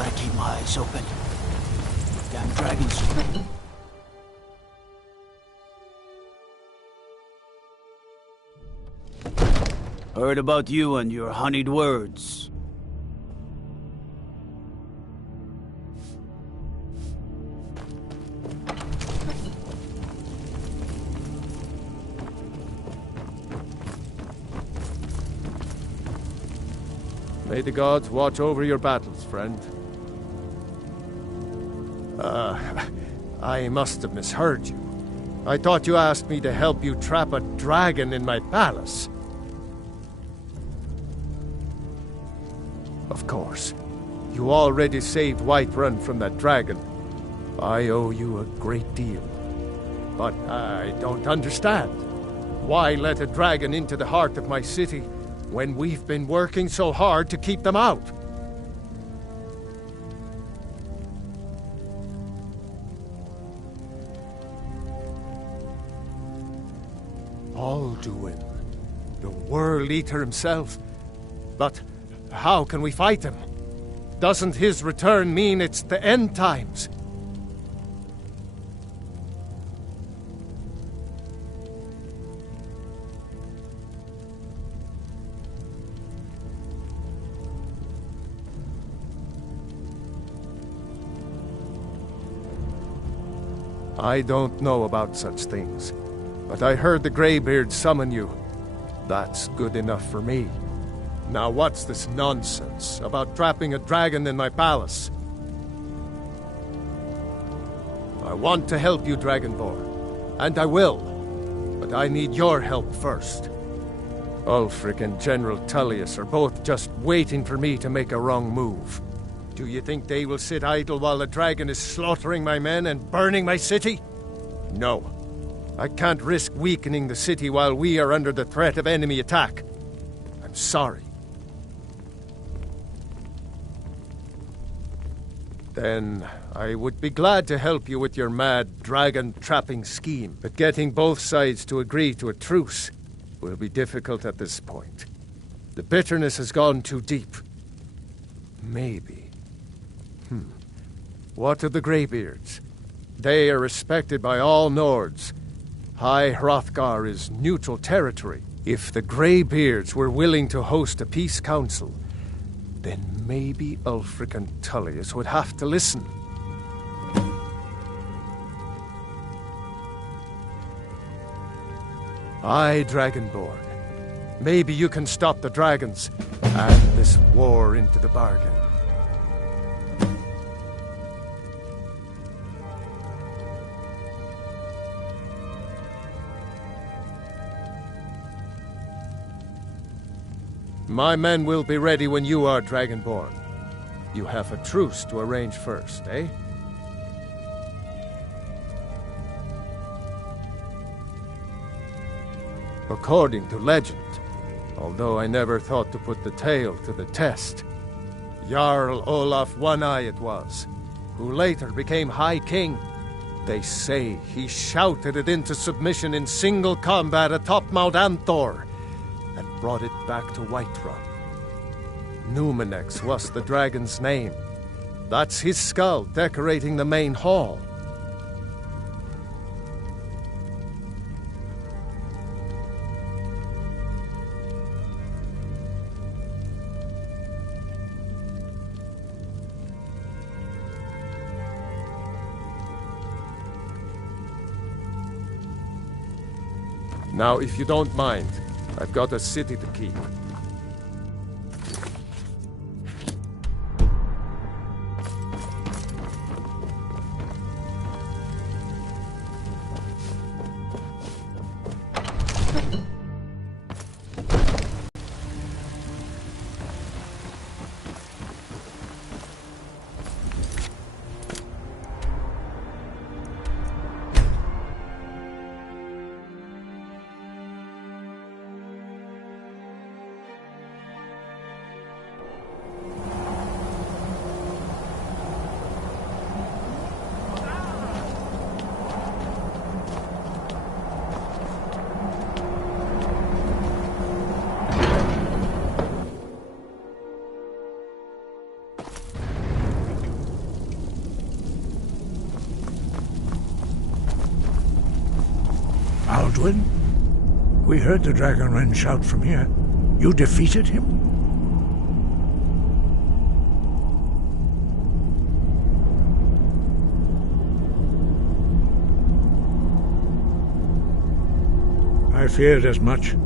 Gotta keep my eyes open. Damn dragons. Heard about you and your honeyed words. May the gods watch over your battles, friend. I must have misheard you. I thought you asked me to help you trap a dragon in my palace. Of course. You already saved Whiterun from that dragon. I owe you a great deal. But I don't understand. Why let a dragon into the heart of my city when we've been working so hard to keep them out? Alduin, the World Eater himself. But how can we fight him? Doesn't his return mean it's the end times? I don't know about such things, but I heard the Greybeard summon you. That's good enough for me. Now what's this nonsense about trapping a dragon in my palace? I want to help you, Dragonborn, and I will, but I need your help first. Ulfric and General Tullius are both just waiting for me to make a wrong move. Do you think they will sit idle while the dragon is slaughtering my men and burning my city? No. I can't risk weakening the city while we are under the threat of enemy attack. I'm sorry. Then I would be glad to help you with your mad dragon-trapping scheme, but getting both sides to agree to a truce will be difficult at this point. The bitterness has gone too deep. Maybe. What of the Greybeards? They are respected by all Nords. High Hrothgar is neutral territory. If the Greybeards were willing to host a peace council, then maybe Ulfric and Tullius would have to listen. Aye, Dragonborn. Maybe you can stop the dragons, and this war into the bargain. My men will be ready when you are, Dragonborn. You have a truce to arrange first, eh? According to legend, although I never thought to put the tale to the test, Jarl Olaf One-Eye it was, who later became High King. They say he shouted it into submission in single combat atop Mount Anthor, and brought it back to Whiterun. Numenex was the dragon's name. That's his skull decorating the main hall. Now, if you don't mind, I've got a city to keep. Alduin? We heard the Dragonren shout from here. You defeated him? I feared as much.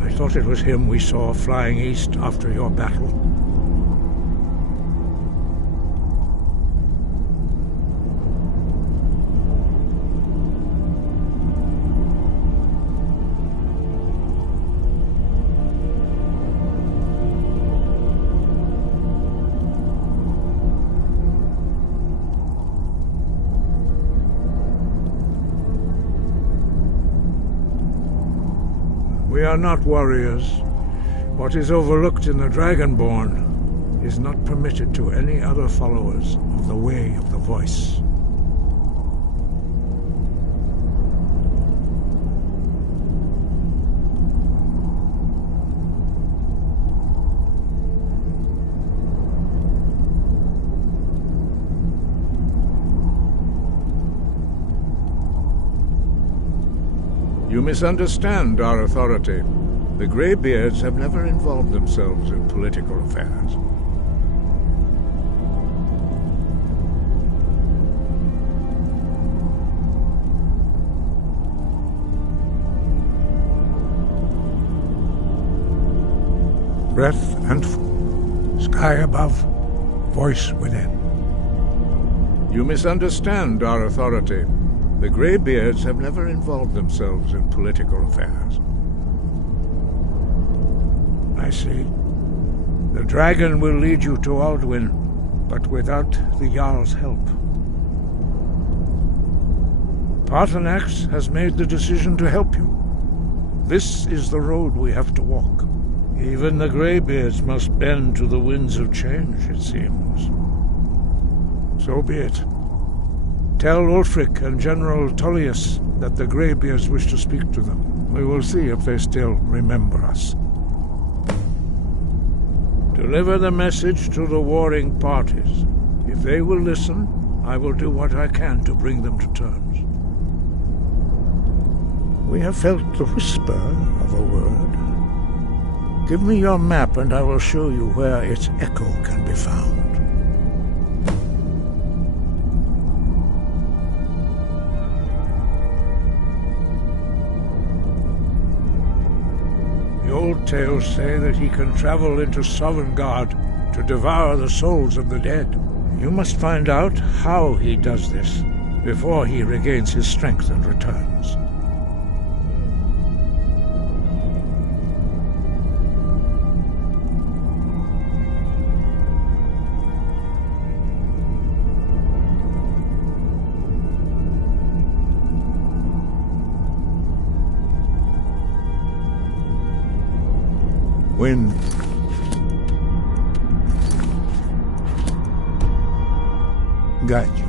I thought it was him we saw flying east after your battle. We are not warriors. What is overlooked in the Dragonborn is not permitted to any other followers of the Way of the Voice. You misunderstand our authority. The Greybeards have never involved themselves in political affairs. Breath and sky above, voice within. You misunderstand our authority. The Greybeards have never involved themselves in political affairs. I see. The dragon will lead you to Alduin, but without the Jarl's help. Paarthurnax has made the decision to help you. This is the road we have to walk. Even the Greybeards must bend to the winds of change, it seems. So be it. Tell Ulfric and General Tullius that the Greybeards wish to speak to them. We will see if they still remember us. Deliver the message to the warring parties. If they will listen, I will do what I can to bring them to terms. We have felt the whisper of a word. Give me your map and I will show you where its echo can be found. The old tales say that he can travel into Sovngarde to devour the souls of the dead. You must find out how he does this before he regains his strength and returns. Wind. Guide you.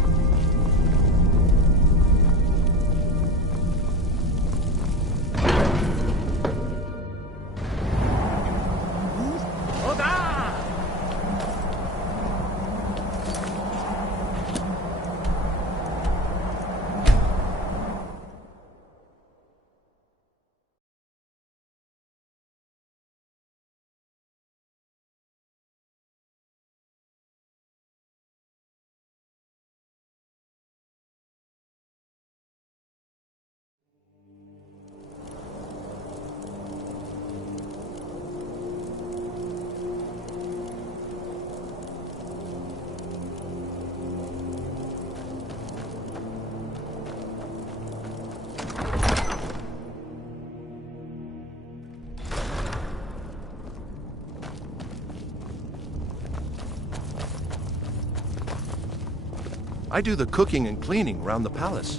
I do the cooking and cleaning around the palace.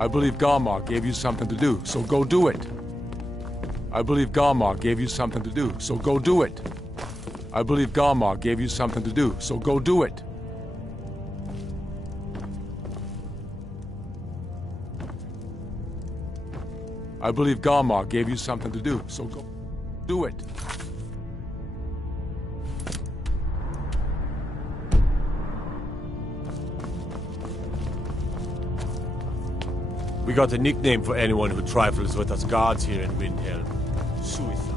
I believe Garmar gave you something to do, so go do it. I believe Garmar gave you something to do, so go do it. I believe Garmar gave you something to do, so go do it. I believe Garmar gave you something to do, so go do it. We got a nickname for anyone who trifles with us guards here in Windhelm. Suicide.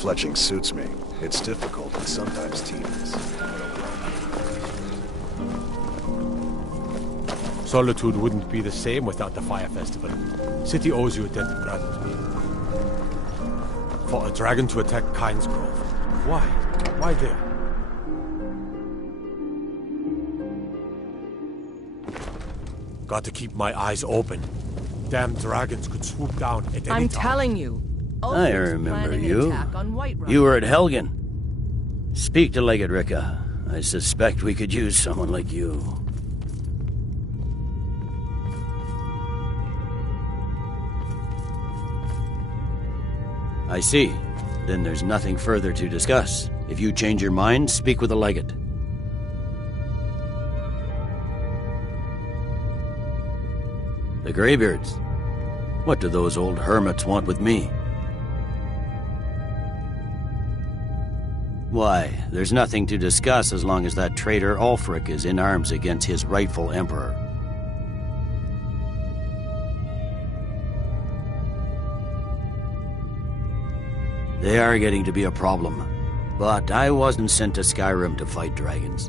Fletching suits me. It's difficult and sometimes tedious. Solitude wouldn't be the same without the Fire Festival. City owes you a debt of gratitude. For a dragon to attack Kyne's Grove. Why? Why there? Got to keep my eyes open. Damn dragons could swoop down at any time. I'm telling you. I remember you. You were at Helgen. Speak to Legate Ricka. I suspect we could use someone like you. I see. Then there's nothing further to discuss. If you change your mind, speak with the Legate. The Greybeards. What do those old hermits want with me? Why, there's nothing to discuss as long as that traitor Ulfric is in arms against his rightful emperor. They are getting to be a problem, but I wasn't sent to Skyrim to fight dragons.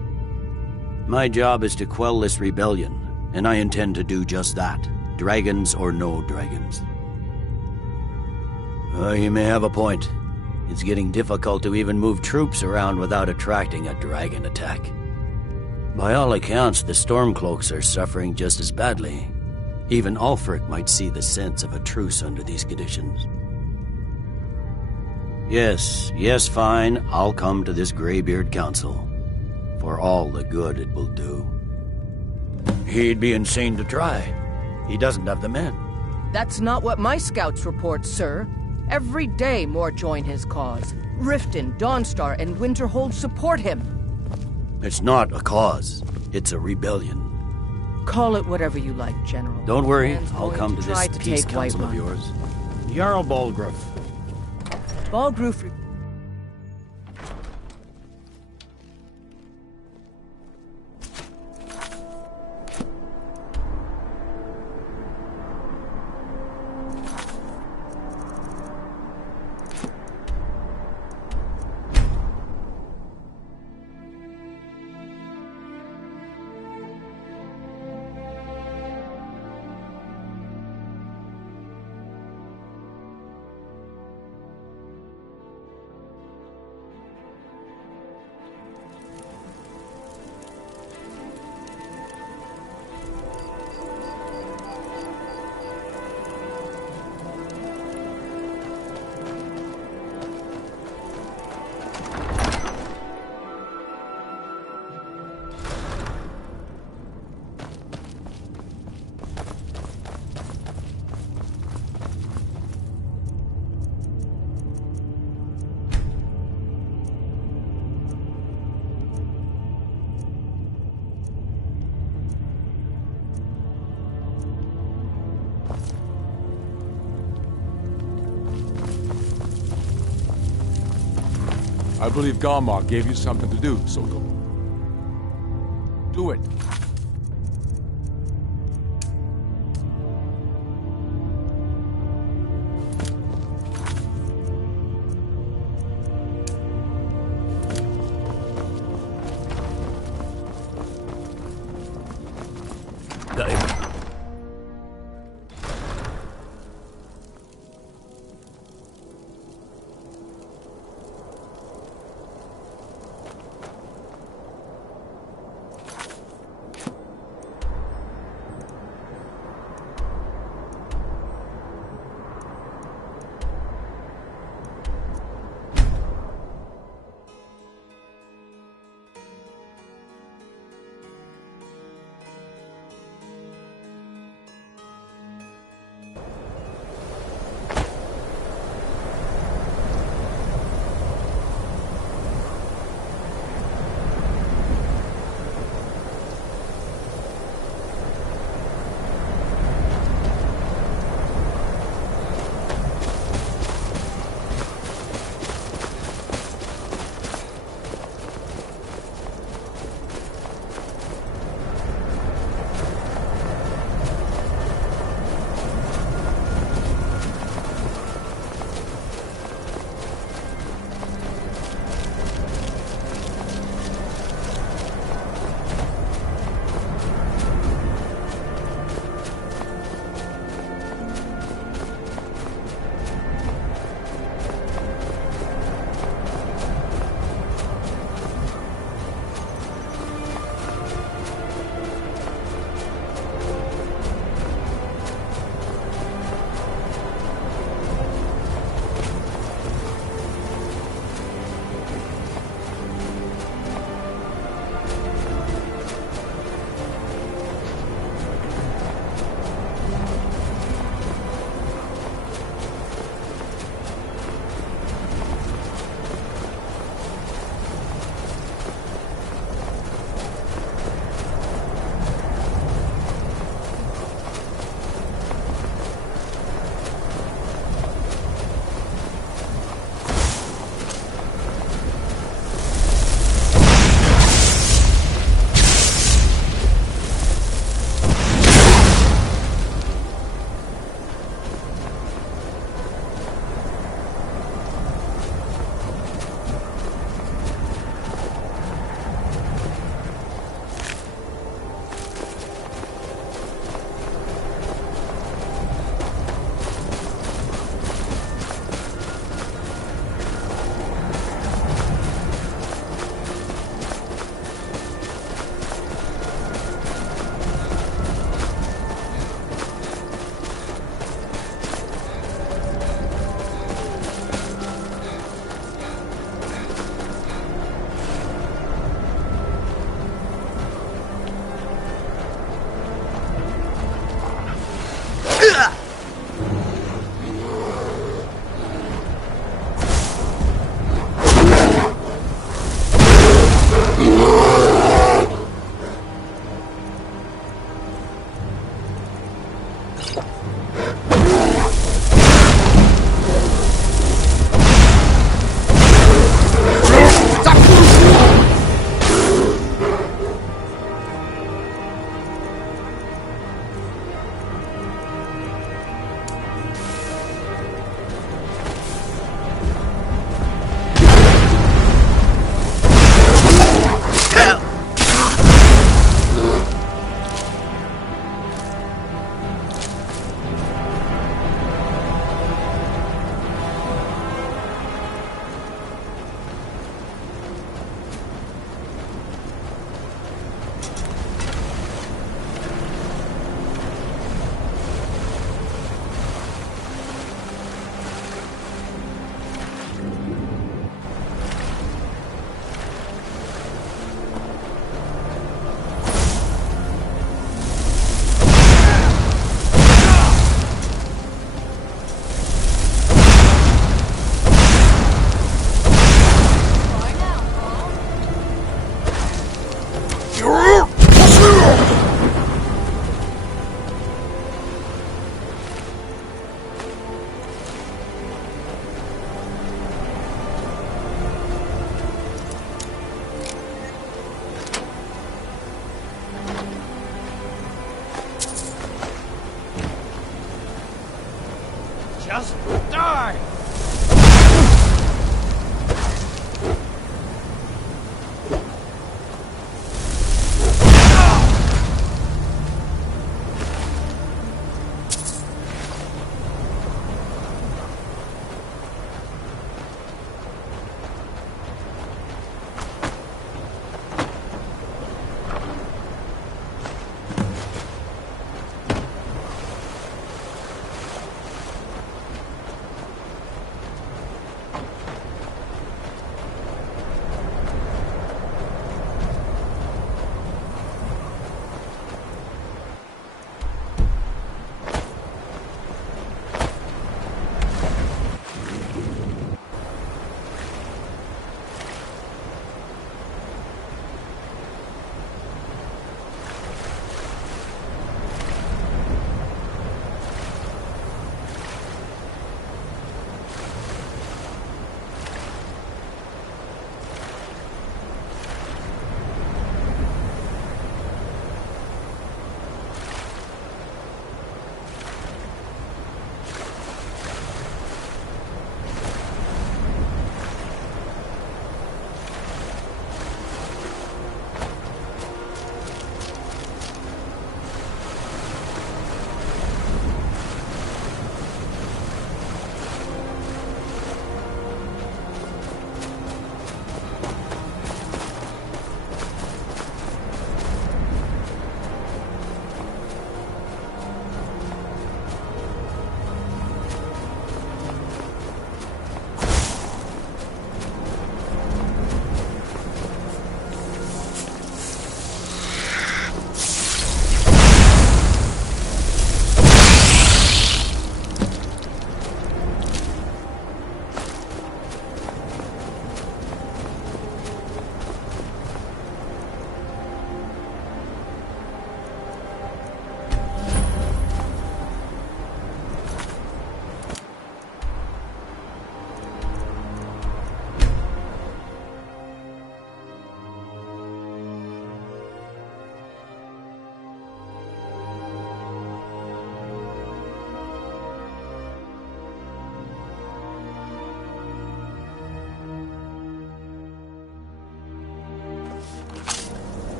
My job is to quell this rebellion, and I intend to do just that, dragons or no dragons. You may have a point. It's getting difficult to even move troops around without attracting a dragon attack. By all accounts, the Stormcloaks are suffering just as badly. Even Ulfric might see the sense of a truce under these conditions. Yes, fine, I'll come to this Greybeard Council. For all the good it will do. He'd be insane to try. He doesn't have the men. That's not what my scouts report, sir. Every day more join his cause. Riften, Dawnstar, and Winterhold support him. It's not a cause. It's a rebellion. Call it whatever you like, General. Don't worry, Man's I'll going come to this try peace take council of Whiterun. yours. Jarl Balgruuf. Balgruuf. I believe Garmar gave you something to do, so go to it.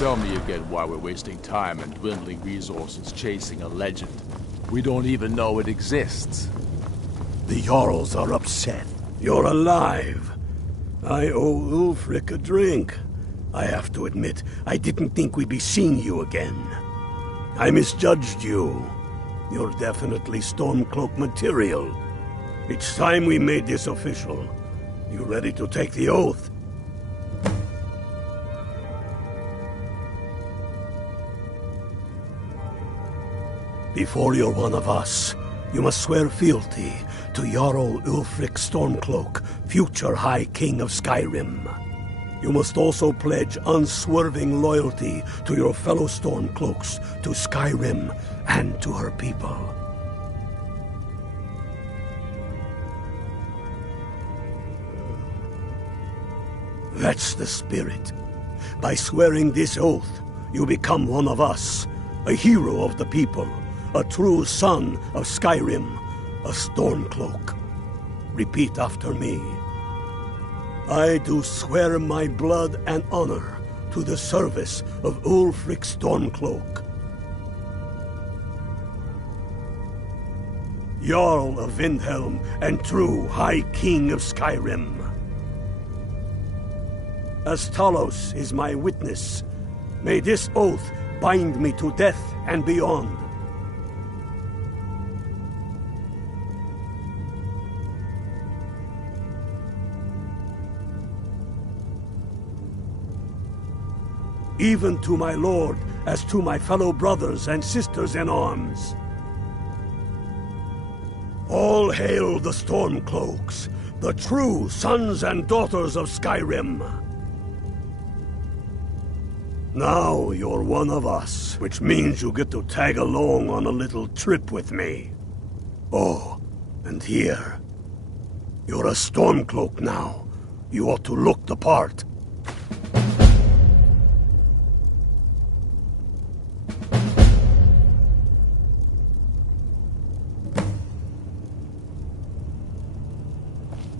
Tell me again why we're wasting time and dwindling resources chasing a legend. We don't even know it exists. The Jarls are upset. You're alive. I owe Ulfric a drink. I have to admit, I didn't think we'd be seeing you again. I misjudged you. You're definitely Stormcloak material. It's time we made this official. You ready to take the oath? Before you're one of us, you must swear fealty to Jarl Ulfric Stormcloak, future High King of Skyrim. You must also pledge unswerving loyalty to your fellow Stormcloaks, to Skyrim, and to her people. That's the spirit. By swearing this oath, you become one of us, a hero of the people, a true son of Skyrim, a Stormcloak. Repeat after me. I do swear my blood and honor to the service of Ulfric Stormcloak, Jarl of Windhelm and true High King of Skyrim. As Talos is my witness, may this oath bind me to death and beyond. Even to my lord, as to my fellow brothers and sisters in arms. All hail the Stormcloaks, the true sons and daughters of Skyrim. Now you're one of us, which means you get to tag along on a little trip with me. Oh, and here. You're a Stormcloak now. You ought to look the part.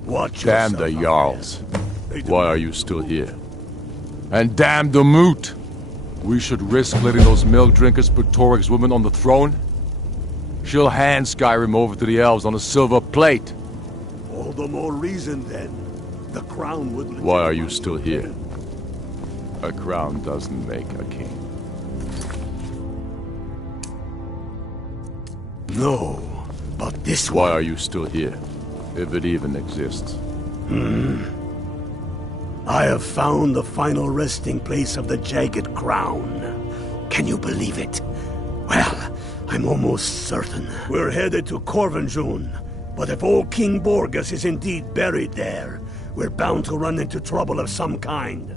Watch Damn yourself the out Jarls. there. Why are you still here? And damn the moot! We should risk letting those milk drinkers put Toryg's woman on the throne? She'll hand Skyrim over to the elves on a silver plate. All the more reason, then. The crown would... Why are you still here? A crown doesn't make a king. No, but this Why one... are you still here? If it even exists. I have found the final resting place of the Jagged Crown. Can you believe it? Well, I'm almost certain. We're headed to Corvinjun, but if old King Borgus is indeed buried there, we're bound to run into trouble of some kind.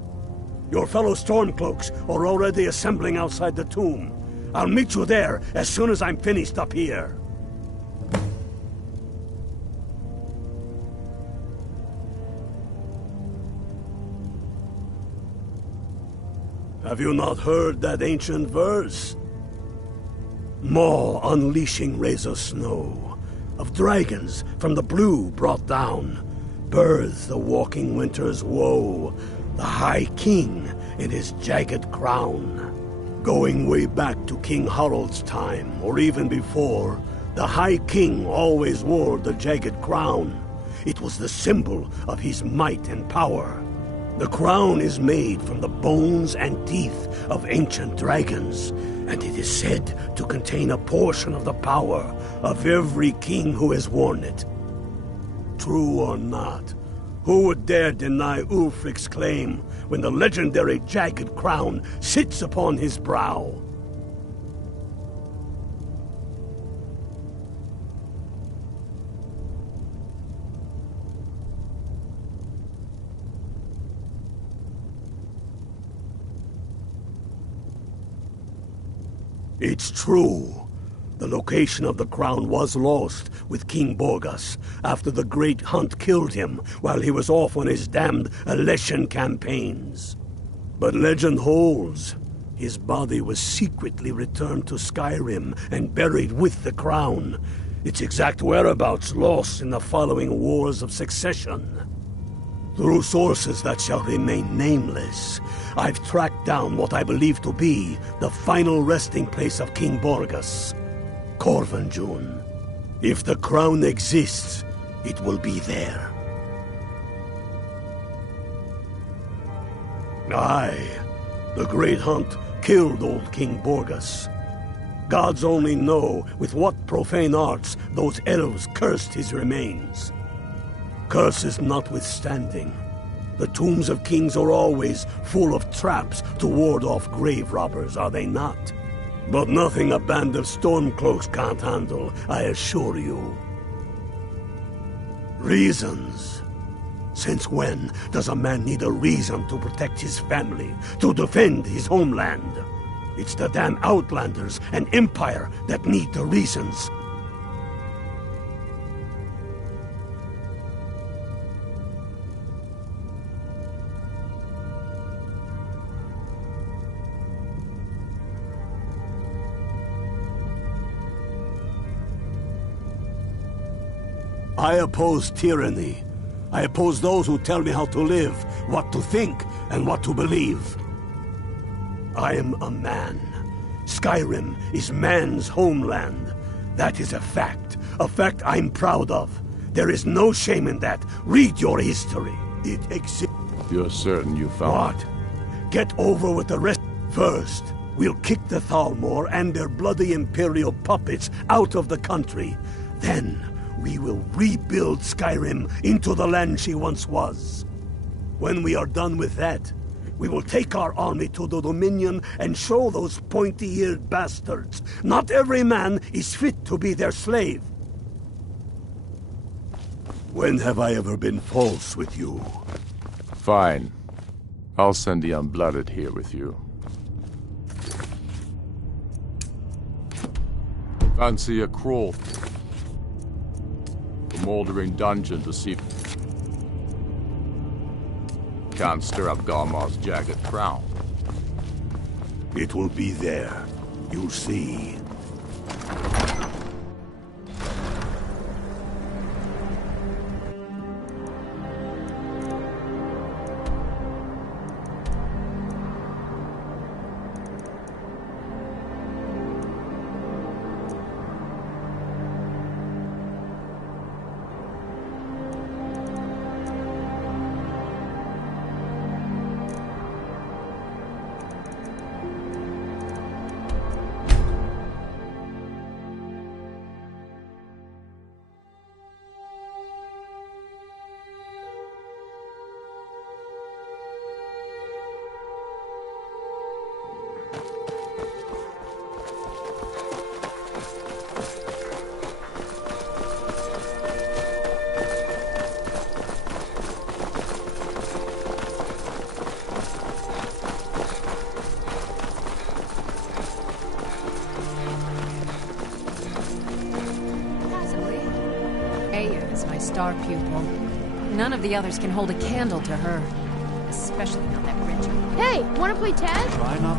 Your fellow Stormcloaks are already assembling outside the tomb. I'll meet you there as soon as I'm finished up here. Have you not heard that ancient verse? Maw unleashing rays of snow, of dragons from the blue brought down, birth the walking winter's woe, the High King in his jagged crown. Going way back to King Harald's time, or even before, the High King always wore the jagged crown. It was the symbol of his might and power. The crown is made from the bones and teeth of ancient dragons, and it is said to contain a portion of the power of every king who has worn it. True or not, who would dare deny Ulfric's claim when the legendary jagged crown sits upon his brow? It's true. The location of the crown was lost with King Borgus after the Great Hunt killed him while he was off on his damned Alessian campaigns. But legend holds, his body was secretly returned to Skyrim and buried with the crown, its exact whereabouts lost in the following Wars of Succession. Through sources that shall remain nameless, I've tracked down what I believe to be the final resting place of King Borgas, Corvanjun. If the crown exists, it will be there. Aye, the Great Hunt killed old King Borgas. Gods only know with what profane arts those elves cursed his remains. Curses notwithstanding, the tombs of kings are always full of traps to ward off grave robbers, are they not? But nothing a band of Stormcloaks can't handle, I assure you. Reasons. Since when does a man need a reason to protect his family, to defend his homeland? It's the damn Outlanders and Empire that need the reasons. I oppose tyranny. I oppose those who tell me how to live, what to think, and what to believe. I am a man. Skyrim is man's homeland. That is a fact I'm proud of. There is no shame in that. Read your history. It exists. You're certain you found What? Get over with the rest first. We'll kick the Thalmor and their bloody Imperial puppets out of the country. Then we will rebuild Skyrim into the land she once was. When we are done with that, we will take our army to the Dominion and show those pointy-eared bastards. Not every man is fit to be their slave. When have I ever been false with you? Fine. I'll send the Unblooded here with you. Fancy a crawl? A moldering dungeon to see... Can't stir up Garmar's jagged crown. It will be there. You'll see. Star pupil. None of the others can hold a candle to her. Especially not that rich. Hey, wanna play tag? Try not.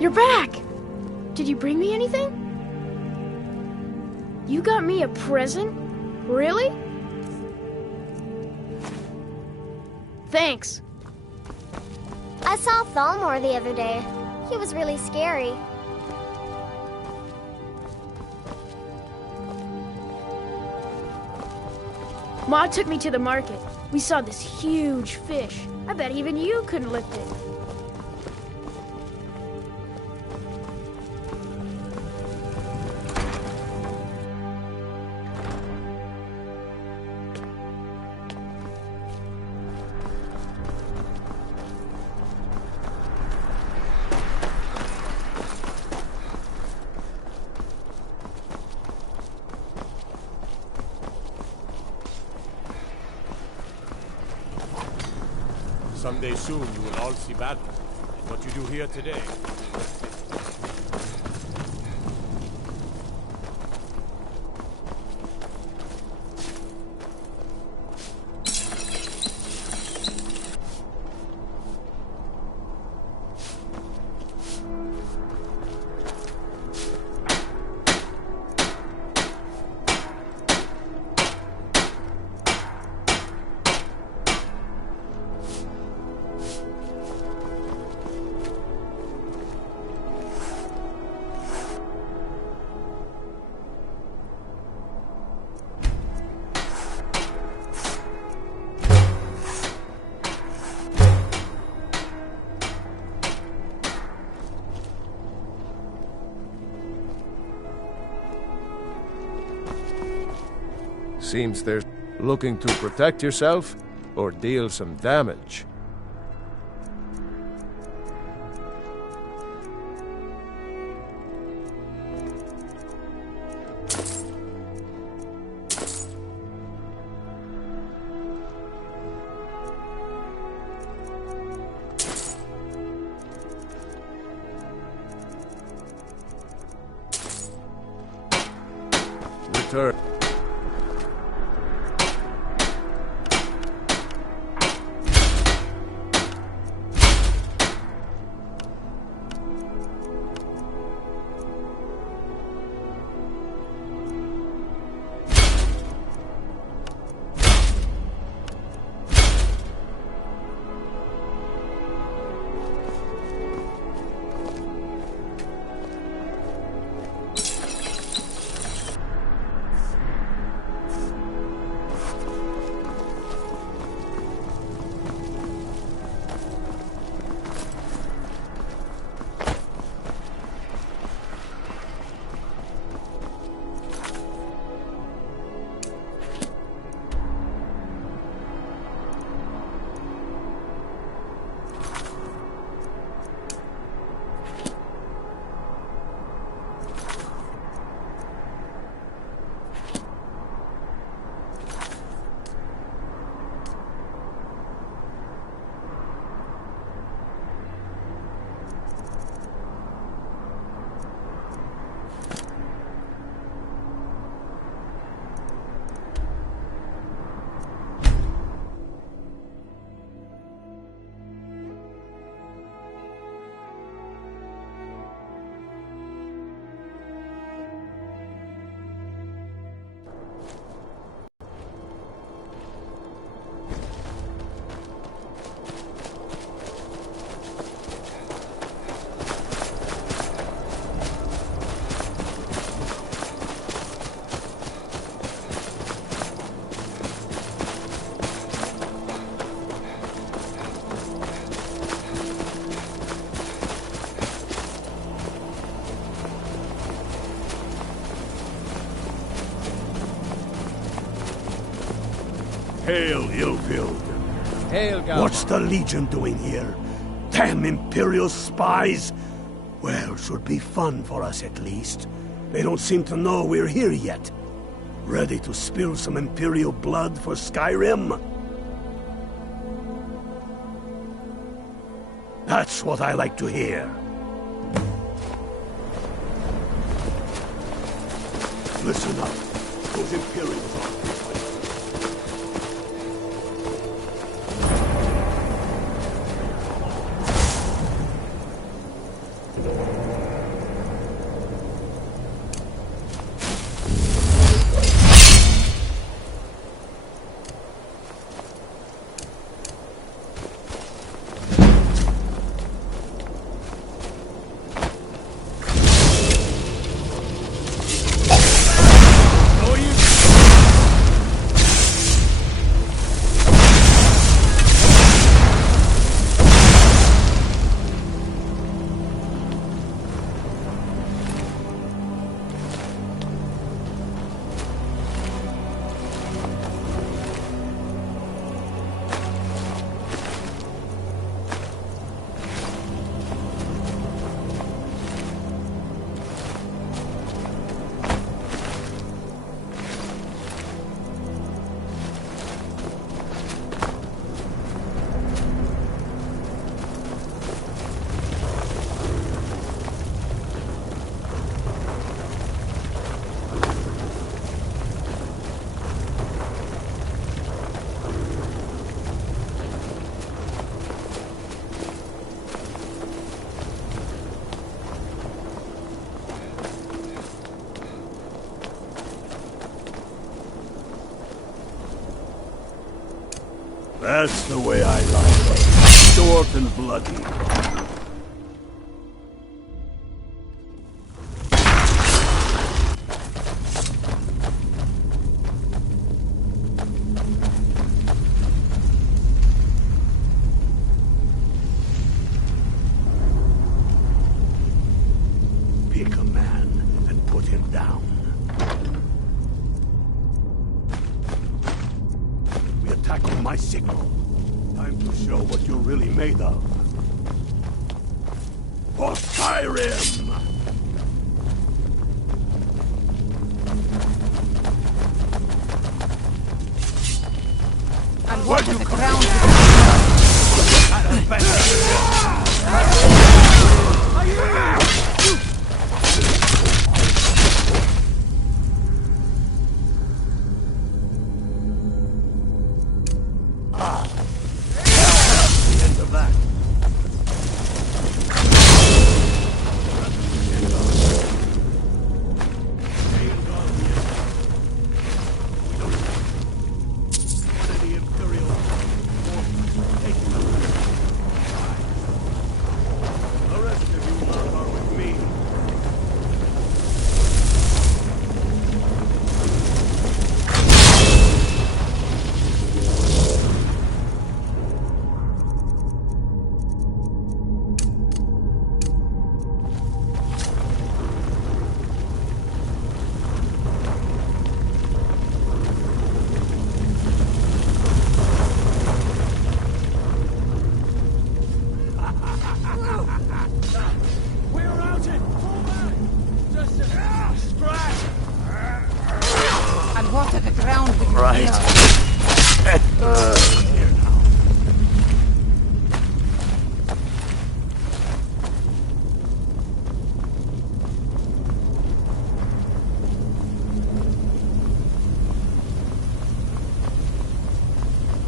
You're back! Did you bring me anything? You got me a present? Really? Thanks. I saw Thalmor the other day. He was really scary. Ma took me to the market. We saw this huge fish. I bet even you couldn't lift it. Someday soon you will all see battle. And what you do here today. Seems they're looking to protect yourself or deal some damage. Return. Hail, Illfield. Hail, Galva. What's the Legion doing here? Damn Imperial spies! Well, should be fun for us at least. They don't seem to know we're here yet. Ready to spill some Imperial blood for Skyrim? That's what I like to hear. Listen up. Those Imperials are... That's the way I like it. Short and bloody. Pick a man and put him down. exactly my signal. Time to show what you're really made of. For Skyrim! I'm watching the ground.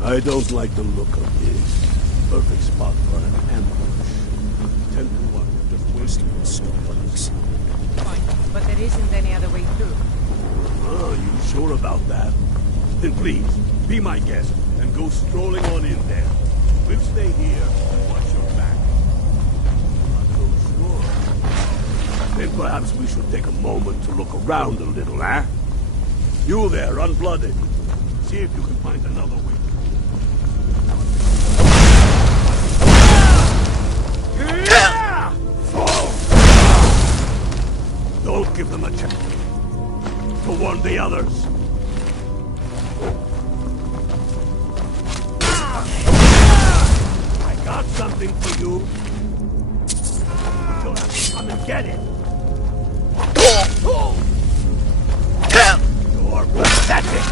I don't like the look of this. Perfect spot for an ambush. 10 to 1, just wasting stones. Fine, but there isn't any other way through. Oh, you sure about that? Then please, be my guest and go strolling on in there. We'll stay here and watch your back. Not so sure. Then perhaps we should take a moment to look around a little, eh? You there, unblooded. See if you can find another way. Don't give them a chance to warn the others. I got something for you. You'll have to come and get it. You're pathetic.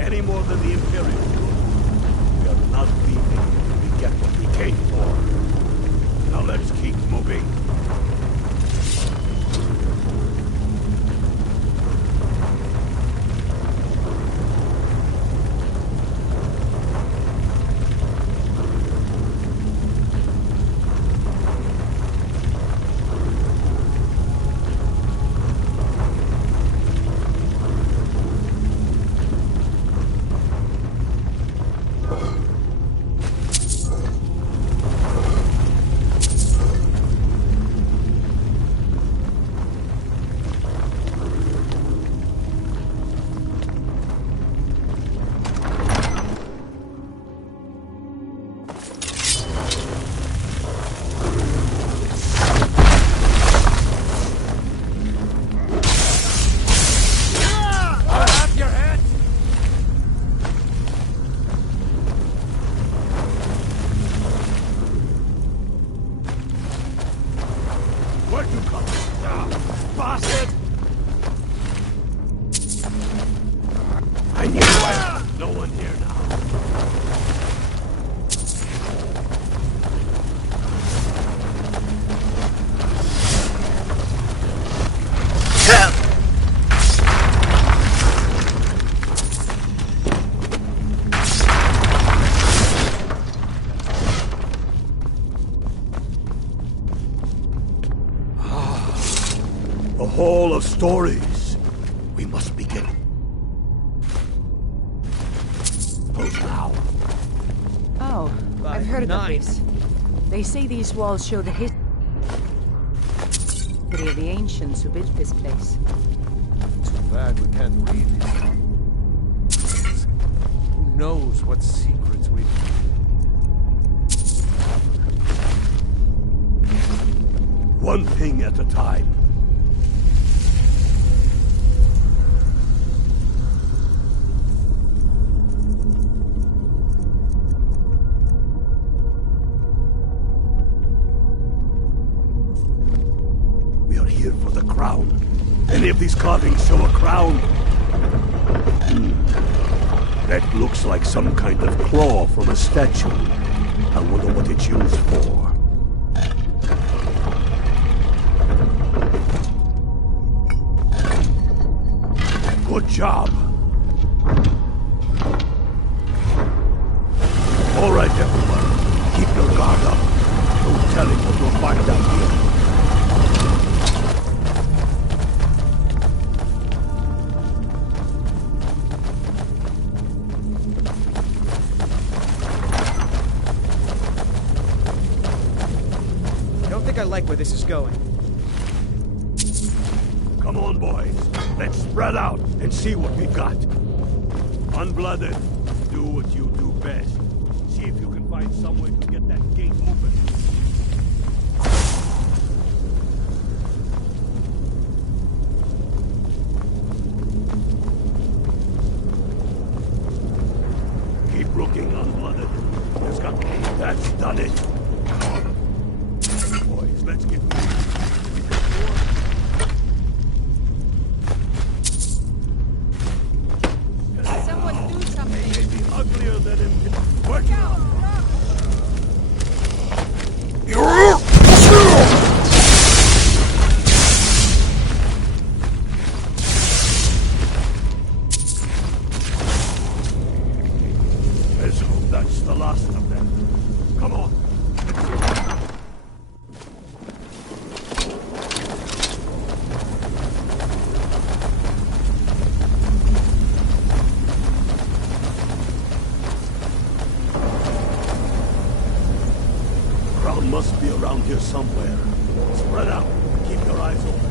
Any more than the Imperial. We are not leaving. We get what we came for. Now let's keep moving. I knew it! No one A hall of stories. We must begin. Close now. Oh, I've heard of the place. They say these walls show the history of the ancients who built this place. Too bad we can't read these. Who knows what secrets we... One thing at a time. We are here for the crown. Any of these carvings show a crown? That looks like some kind of claw from a statue. I wonder what it's used for. Good job. All right, everyone. Keep your guard up. No telling what you'll find out here. I don't think I like where this is going. Come on, boys. Let's spread out and see what we've got. Unblooded, do what you do best. See if you can find some way to get that gate open. Keep looking, Unblooded. That's done it. Boys, let's get moving. Uglier than him. Work out! Let's hope that's the last of them. Come on. Must be around here somewhere. Spread out. Keep your eyes open.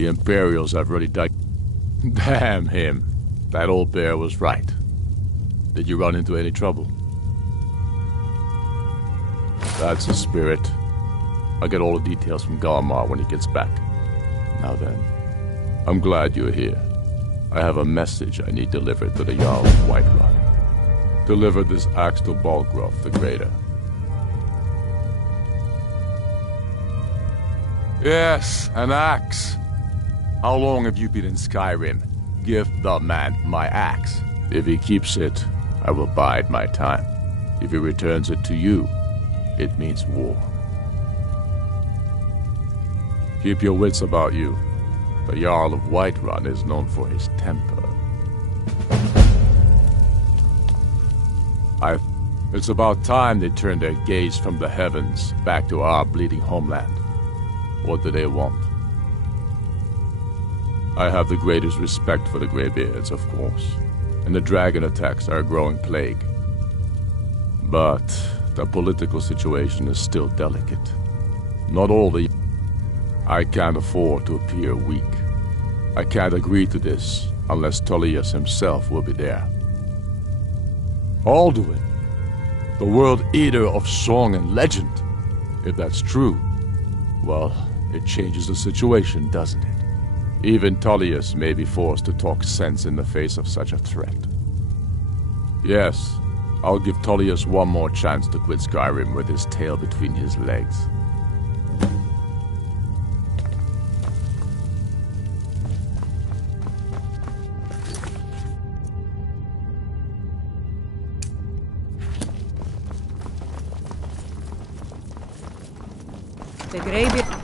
The Imperials have already died. Damn him. That old bear was right. Did you run into any trouble? That's the spirit. I'll get all the details from Galmar when he gets back. Now then, I'm glad you're here. I have a message I need delivered to the Jarl of Whiterun. Deliver this axe to Balgruuf the Greater. Yes, an axe. How long have you been in Skyrim? Give the man my axe. If he keeps it, I will bide my time. If he returns it to you, it means war. Keep your wits about you. The Jarl of Whiterun is known for his temper. It's about time they turned their gaze from the heavens back to our bleeding homeland. What do they want? I have the greatest respect for the Greybeards, of course, and the dragon attacks are a growing plague. But the political situation is still delicate. Not all the... I can't afford to appear weak. I can't agree to this unless Tullius himself will be there. Alduin, the world eater of song and legend. If that's true, well, it changes the situation, doesn't it? Even Tullius may be forced to talk sense in the face of such a threat. Yes, I'll give Tullius one more chance to quit Skyrim with his tail between his legs. The Greybeard...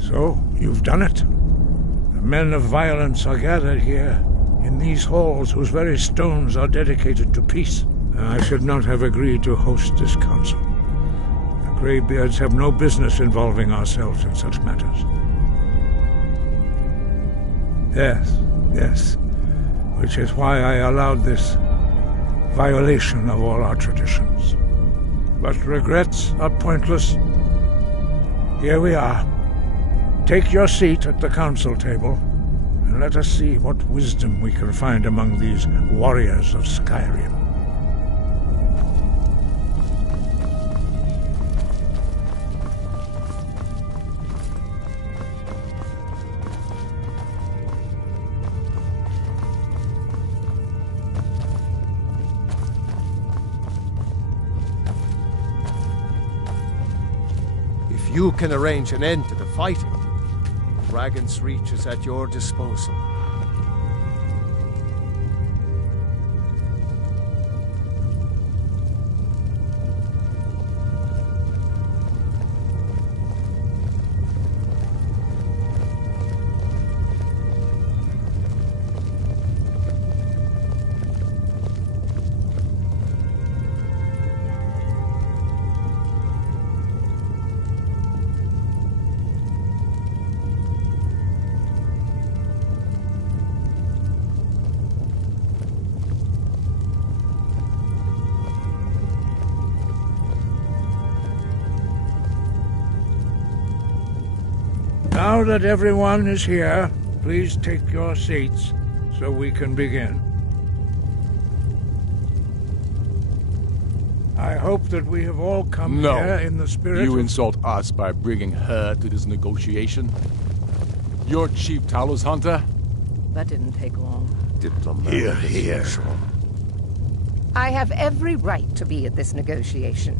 So, you've done it. The men of violence are gathered here, in these halls whose very stones are dedicated to peace. I should not have agreed to host this council. The Greybeards have no business involving ourselves in such matters. Yes. Which is why I allowed this violation of all our traditions. But regrets are pointless. Here we are. Take your seat at the council table, and let us see what wisdom we can find among these warriors of Skyrim. If you can arrange an end to the fighting, Dragon's Reach is at your disposal. Now that everyone is here, please take your seats so we can begin. I hope that we have all come here in the spirit You of... insult us by bringing her to this negotiation? You're Chief Talos Hunter? That didn't take long. Here, here. I have every right to be at this negotiation.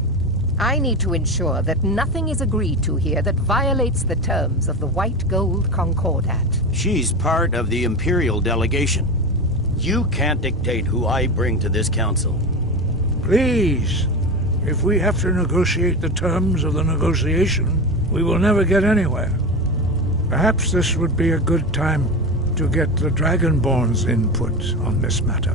I need to ensure that nothing is agreed to here that violates the terms of the White Gold Concordat. She's part of the Imperial delegation. You can't dictate who I bring to this council. Please, if we have to negotiate the terms of the negotiation, we will never get anywhere. Perhaps this would be a good time to get the Dragonborn's input on this matter.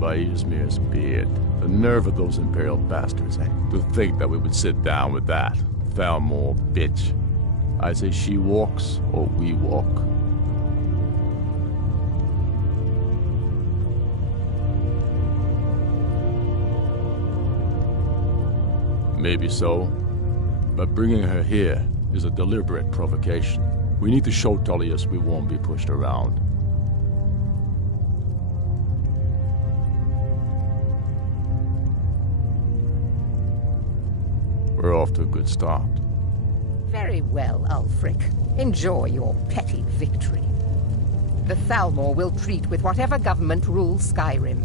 By Ysmir's beard. The nerve of those Imperial bastards, eh? To think that we would sit down with that. Thalmor bitch. I say she walks, or we walk. Maybe so. But bringing her here is a deliberate provocation. We need to show Tullius we won't be pushed around. We're off to a good start. Very well, Ulfric. Enjoy your petty victory. The Thalmor will treat with whatever government rules Skyrim.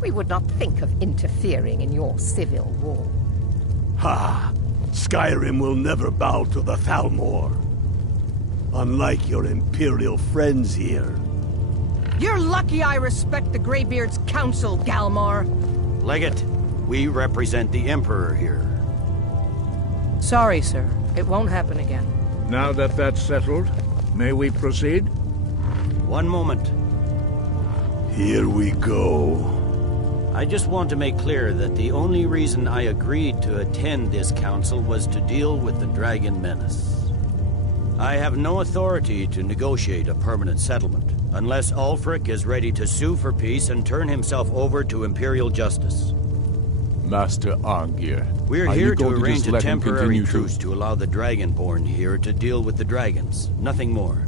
We would not think of interfering in your civil war. Ha! Skyrim will never bow to the Thalmor. Unlike your Imperial friends here. You're lucky I respect the Greybeard's counsel, Galmar. Legate, we represent the Emperor here. Sorry, sir. It won't happen again. Now that that's settled, may we proceed? One moment. Here we go. I just want to make clear that the only reason I agreed to attend this council was to deal with the Dragon Menace. I have no authority to negotiate a permanent settlement, unless Ulfric is ready to sue for peace and turn himself over to Imperial justice. Master Arngir, we're here to arrange a temporary truce to allow the Dragonborn here to deal with the dragons, nothing more.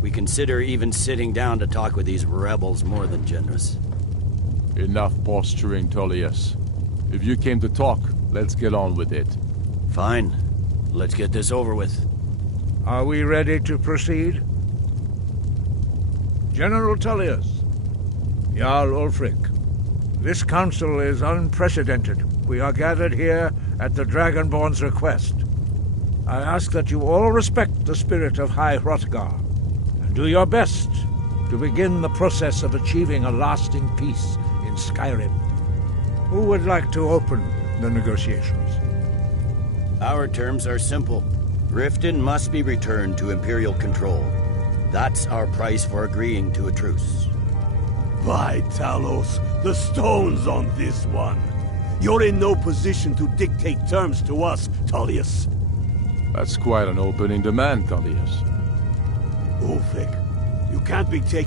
We consider even sitting down to talk with these rebels more than generous. Enough posturing, Tullius. If you came to talk, let's get on with it. Fine. Let's get this over with. Are we ready to proceed? General Tullius, Jarl Ulfric, this council is unprecedented. We are gathered here at the Dragonborn's request. I ask that you all respect the spirit of High Hrothgar, and do your best to begin the process of achieving a lasting peace in Skyrim. Who would like to open the negotiations? Our terms are simple. Riften must be returned to Imperial control. That's our price for agreeing to a truce. By Talos, the stone's on this one. You're in no position to dictate terms to us, Tullius. That's quite an opening demand, Tullius. Ulfric, you can't be taking